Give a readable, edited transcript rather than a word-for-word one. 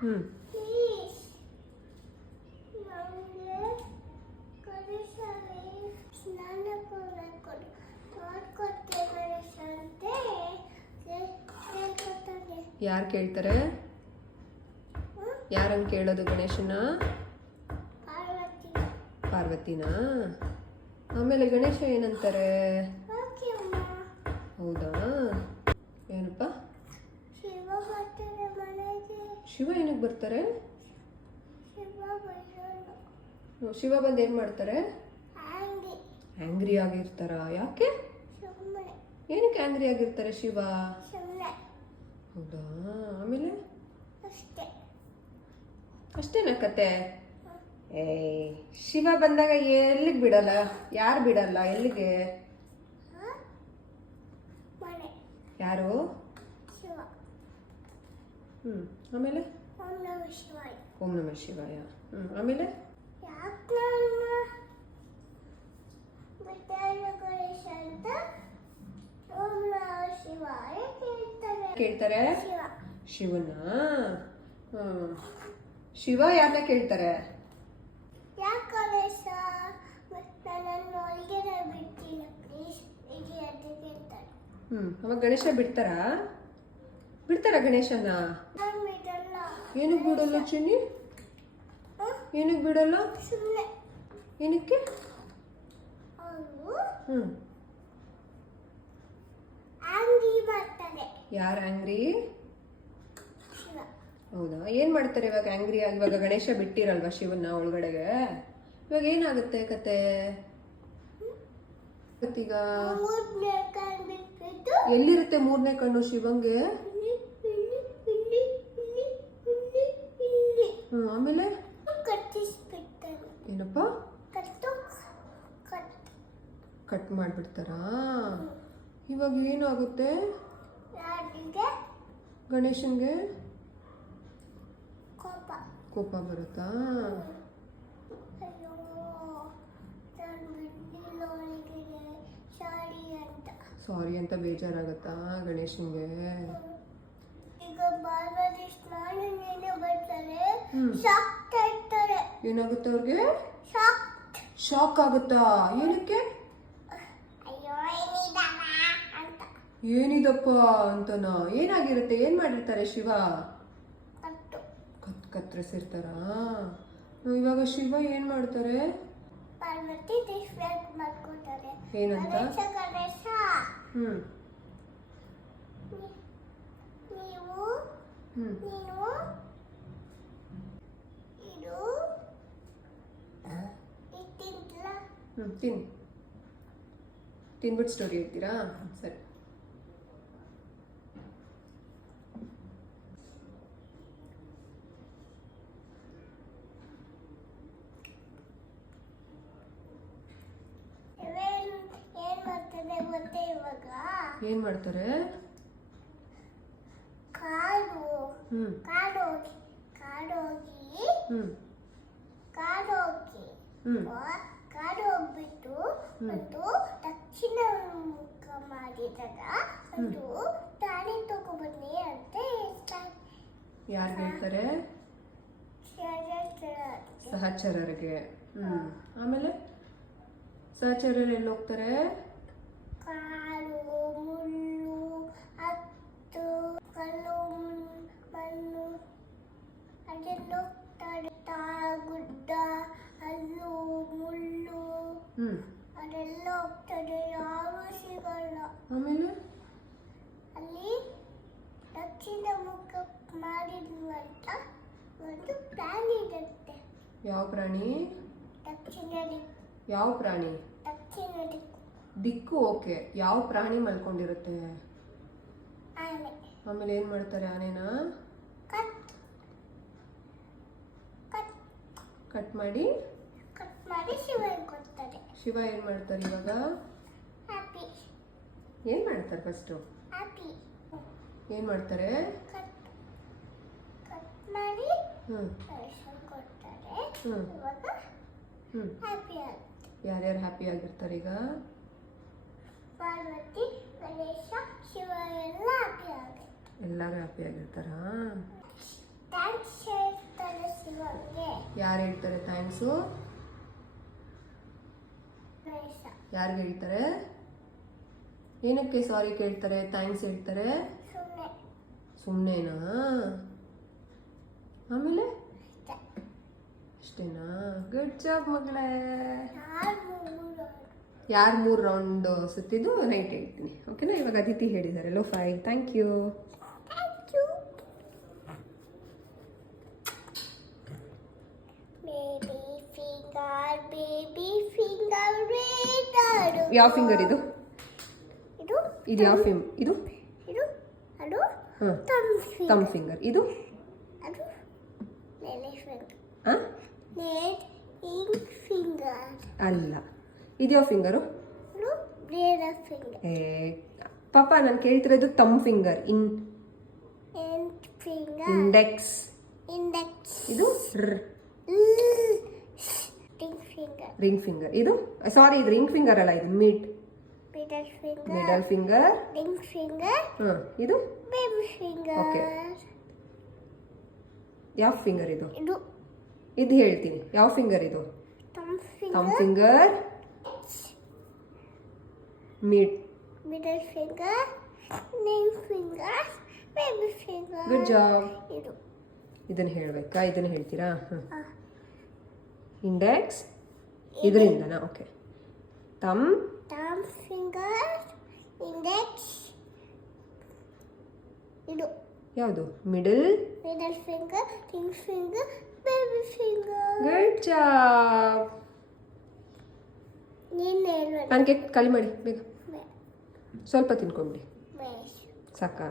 ಹ್ಞೂ ಪ್ಲೀಸ್ ನನಗೆ ಗಣೇಶನೇ ಸ್ನಾನ ಕೊಡು ಮಾಡ್ಕೊಡ್ತೆ ಗಣೇಶ ಅಂತೆ ಕೇಳ್ಕೊತಾನೆ. ಯಾರು ಕೇಳ್ತಾರೆ? ಯಾರನ್ನು ಕೇಳೋದು ಗಣೇಶನ? ಪಾರ್ವತಿ. ಪಾರ್ವತಿನಾ? ಆಮೇಲೆ ಗಣೇಶ ಏನಂತಾರೆ? ಓಕೆ ಅಮ್ಮ. ಹೌದಾ? ಏನಪ್ಪ? ಶಿವ ಬರ್ತಾರೆ ಮನೆಗೆ. ಶಿವ ಏನಕ್ಕೆ ಬರ್ತಾರೆ? ಶಿವ ಬರೋನು. ಶಿವ ಬಂದು ಏನು ಮಾಡ್ತಾರೆ? ಆಂಗಿ. ಆ್ಯಂಗ್ರಿ ಆಗಿರ್ತಾರ? ಯಾಕೆ? ಸುಮ್ಮನೆ. ಏನಕ್ಕೆ ಆ್ಯಂಗ್ರಿ ಆಗಿರ್ತಾರೆ ಶಿವ? ಸುಮ್ಮನೆ. ಹೌದಾ? ಆಮೇಲೆ ಅಷ್ಟೇ. ಅಷ್ಟೇನಾ ಕತೆ? ಏ ಶಿವ ಬಂದಾಗ ಎಲ್ಲಿಗೆ ಬಿಡಲ್ಲ? ಯಾರು ಬಿಡಲ್ಲ? ಎಲ್ಲಿಗೆ? ಮನೆ. ಯಾರು? ಶಿವ. ಆಮೇಲೆ ಓಂ ನಮಃ ಶಿವಾಯ. ಓಂ ನಮಃ ಶಿವಾಯ. ಆಮೇಲೆ ಯಾಕೆ ನನ್ನ ಬಿಟ್ಟಾರ ಗಣೇಶ ಅಂತ ಓಂ ನಮಃ ಶಿವಾಯ ಕೇಳ್ತಾರೆ? ಶಿವ. ಶಿವನ? ಶಿವ ಯಾರನ್ನ ಕೇಳ್ತಾರೆ? ಯಾಕೆ ಗಣೇಶ ನನ್ನನ್ನು ಒಳಗಡೆ ಬಿಟ್ಟಿಲ್ಲ ಪ್ಲೀಸ್ ಹೀಗೆ ಅಂತ ಕೇಳ್ತಾರೆ. ಅವಾಗ ಗಣೇಶ ಬಿಡ್ತಾರಾ? ಗಣೇಶನ? ನಾನು ಬಿಡಲ್ಲ. ಏನಕ್ಕೆ ಬಿಡಲ್ಲ ಚಿನ್ನಿ? ಏನಕ್ಕೆ ಬಿಡಲ್ಲ? ಸುಮ್ಮನೆ. ಏನಕ್ಕೆ? ಅವರು ಆಂಗಿ ಮಾಡ್ತಾರೆ. ಯಾರು ಆಂಗ್ರಿ? ಶಿವ. ಹೌದಾ? ಏನು ಮಾಡ್ತಾರೆ ಇವಾಗ ಆಂಗ್ರಿ ಆಗಿ? ಇವಾಗ ಗಣೇಶ ಬಿಟ್ಟಿರಲ್ವಾ ಶಿವನ ಒಳಗಡೆಗೆ? ಇವಾಗ ಏನಾಗುತ್ತೆ ಕತೆ? ಈಗ ಮೂರನೇ ಕಣ್ಣು ಬಿಟ್ಬಿಟ್ಟು ಎಲ್ಲಿರುತ್ತೆ ಮೂರನೇ ಕಣ್ಣು ಶಿವಂಗೆ? ಇಲ್ಲಿ ಇಲ್ಲಿ ಇಲ್ಲಿ ಇಲ್ಲಿ ಇಲ್ಲಿ ಇಲ್ಲಿ. ಆಮೇಲೆ ಕಟ್ಟಿಸ್ಬಿಡ್ತಾರೆ. ಏನಪ್ಪ? ಕಟ್ ಮಾಡಿಬಿಡ್ತಾರಾ? ಇವಾಗ ಏನಾಗುತ್ತೆ ಯಾರಿಗೆ? ಗಣೇಶನ್ಗೆ ಕೋಪ ಬರುತ್ತಾ? ಅಯ್ಯೋ ನಾನು ಬಿಟ್ಟಿಲ್ಲ ಅವನಿಗೆ ಸಾರಿ ಅಂತ ಬೇಜಾರಾಗತ್ತಾ ಗಣೇಶನ್ಗೆ? ಈಗ ಬಾಲ್ವಾಡಿ ಸ್ನಾನ ನೆನೆ ಬರ್ತಾರೆ, ಶಾಕ್ ಆಗ್ತಾರೆ. ಏನಾಗುತ್ತೆ ಅವ್ರಿಗೆ? ಶಾಕ್ ಆಗುತ್ತಾ? ಏನಕ್ಕೆ? ಏನಿದಪ್ಪ ಅಂತನಾ? ಏನಾಗಿರುತ್ತೆ? ಏನ್ ಮಾಡಿರ್ತಾರೆ ಶಿವ? ಕತ್ತರಿಸಿರ್ತಾರ? ಇವಾಗ ಶಿವ ಏನ್ ಮಾಡ್ತಾರೆ? ಪಾರ್ವತಿ ಡಿಸ್ಟ್ರಾಕ್ಟ್ ಮಾಡ್ಕೊತಾರೆ. ಏನಂತ? ಗಣೇಶ ನೀನು ಇದು ತಿನ್ಬಿಟ್ಟು ಸ್ಟೋರಿ ಹೇಳ್ತೀರಾ? ಸರಿ. ಏನ್ ಮಾಡ್ತಾರೆ? ಕಾಡು ಹೋಗ್ಬಿಟ್ಟು ಒಂದು ದಕ್ಷಿಣ ಮುಖ ಮಾಡಿದಾಗ ಒಂದು ಪ್ರಾಣಿ ತಗೊಬನ್ನಿ ಅಂತ ಹೇಳ್ತಾರೆ. ಯಾರು ಹೇಳ್ತಾರೆ? ಸಹಚರರಿಗೆ. ಆಮೇಲೆ ಸಹಚರರು ಎಲ್ಲಿ ಹೋಗ್ತಾರೆ? ಕಾಡು ಮುಳ್ಳು ಹತ್ತು ಕಲ್ಲು ಮಣ್ಣು ಅದೆಲ್ಲ ಹೋಗ್ತಾರೆ. ಗುಡ್ಡ ಹಲ್ಲು ಮುಳ್ಳು ಅದೆಲ್ಲ ಹೋಗ್ತಾರೆ. ಯಾರು ಸಿಗಲ್ಲ. ಆಮೇಲೆ ಅಲ್ಲಿ ದಕ್ಷಿಣ ಮುಖ ಮಾಡಿರುವಂತ ಒಂದು ಪ್ರಾಣಿ ಇರುತ್ತೆ. ಯಾವ ಪ್ರಾಣಿ? ದಕ್ಷಿಣ ದಿಕ್ಕು. ಯಾವ ಪ್ರಾಣಿ? ದಕ್ಷಿಣ ದಿಕ್ಕು. ದಿಕ್ಕು ಓಕೆ. ಯಾವ ಪ್ರಾಣಿ ಮಲ್ಕೊಂಡಿರುತ್ತೆ? ಆನೆ. ಆಮೇಲೆ ಏನ್ ಮಾಡ್ತಾರೆ ಆನೆನ? ಕಟ್ ಮಾಡಿ ಶಿವನಿಗೆ ಕೊಡ್ತಾರೆ. ಶಿವ ಏನ್ ಮಾಡ್ತಾರೆ ಇವಾಗ? ಹ್ಯಾಪಿ. ಏನ್ ಮಾಡ್ತಾರೆ ಫಸ್ಟ್? ಹ್ಯಾಪಿ. ಏನ್ ಮಾಡ್ತಾರೆ? ಕಟ್ ಮಾಡಿ ಕೊಡ್ತಾರೆ. ಇವಾಗ ಹ್ಯಾಪಿ ಆಗುತ್ತೆ. ಯಾರ್ಯಾರು ಹ್ಯಾಪಿ ಆಗಿರ್ತಾರೆ ಈಗ? ಪಾರ್ವತಿ ಗಣೇಶ ಶಿವ ಎಲ್ಲ ಹ್ಯಾಪಿ ಆಗುತ್ತೆ. ಎಲ್ಲರೂ ಹ್ಯಾಪಿ ಆಗಿರ್ತಾರಾ? ಥ್ಯಾಂಕ್ಸ್. ಯಾರು ಹೇಳ್ತಾರೆ ಥ್ಯಾಂಕ್ಸು? ಗಣೇಶ ಯಾರಿಗೆ ಹೇಳ್ತಾರೆ? ಏನಕ್ಕೆ ಸಾರಿ ಕೇಳ್ತಾರೆ, ಥ್ಯಾಂಕ್ಸ್ ಹೇಳ್ತಾರೆ? ಸುಮ್ಮನೆ ಸುಮ್ಮನೆನಾ? ಆಮೇಲೆ ಅಷ್ಟೇನಾ? ಗುಡ್ ಜಾಬ್ ಮಗಳೇ. ಯಾರು 3 ರೌಂಡ್ ಸುತ್ತಿದ್ದು ನೈಟ್ ಹೇಳ್ತೀನಿ, ಓಕೆನಾ? ಇವಾಗ ಅದಿತಿ ಹೇಳಿದ್ದಾರೆ ಲೋ 5. Thank you. Thank you. Baby finger ವೇಟಾಡು. ಯಾವ ಫಿಂಗರ್ ಇದು? ಇದು ಇದು ಯಾವ ಫಿಂಗ್ ಇದು? ಇದು ಅದು ಹಾಂ, ತಮ್ ತಮ್ ಫಿಂಗರ್. ಇದು ಅದು ನೆಲೆ ಫಿಂಗರ್. ಹಾಂ, ನೆಟ್ ಇಂಕ್ ಫಿಂಗರ್. ಅಲ್ಲ. ಇದು ಯಾವ ಫಿಂಗರು? ಅದು ಬ್ಲೇಡ್ ಫಿಂಗರ್. ಪಾಪ ನಾನು ಕೇಳ್ತಿರೋದು ತಮ್ ಫಿಂಗರ್. ಎಂಟ್ ಫಿಂಗರ್. ಇಂಡೆಕ್ಸ್. ಇಂಡೆಕ್ಸ್. ಇದು ರಿಂಗ್ ಫಿಂಗರ್. Ring finger. ಇದು ಸಾರಿ, ಇದು ರಿಂಗ್ ಫಿಂಗರ್ ಅಲ್ಲ, ಇದು middle finger. Middle finger. Ring finger. ಹಾಂ, ಇದು ಬೇಬಿ ಫಿಂಗರ್. Okay. ಯಾವ ಫಿಂಗರ್ ಇದು? ಇದು ಇದು ಹೇಳ್ತೀನಿ. ಯಾವ ಫಿಂಗರ್ ಇದು? ತಮ್ ತಮ್ finger. Finger. Mid. Middle finger. Ring finger. Baby finger. Good job. ಇದು ಇದನ್ನು ಹೇಳಬೇಕಾ? ಇದನ್ನು ಹೇಳ್ತೀರಾ? ಹಾಂ. ಆ, ಇಂಡೆಕ್ಸ್ ಇದರಿಂದನಾ? ಓಕೆ. ತಮ್ ತಮ್ ಫಿಂಗರ್. ಇಂಡೆಕ್ಸ್. ಇದು ಯಾವುದು? Middle. Middle finger. Ring finger. Baby finger. Good job. ನೀನು ಹೇಳು. ಪ್ಯಾನ್ಕೇಕ್ ಖಾಲಿ ಮಾಡಿ ಬೇಗ. ಸ್ವಲ್ಪ ತಿನ್ಕೊಂಬಿಡಿ. ಸಾಕಾ?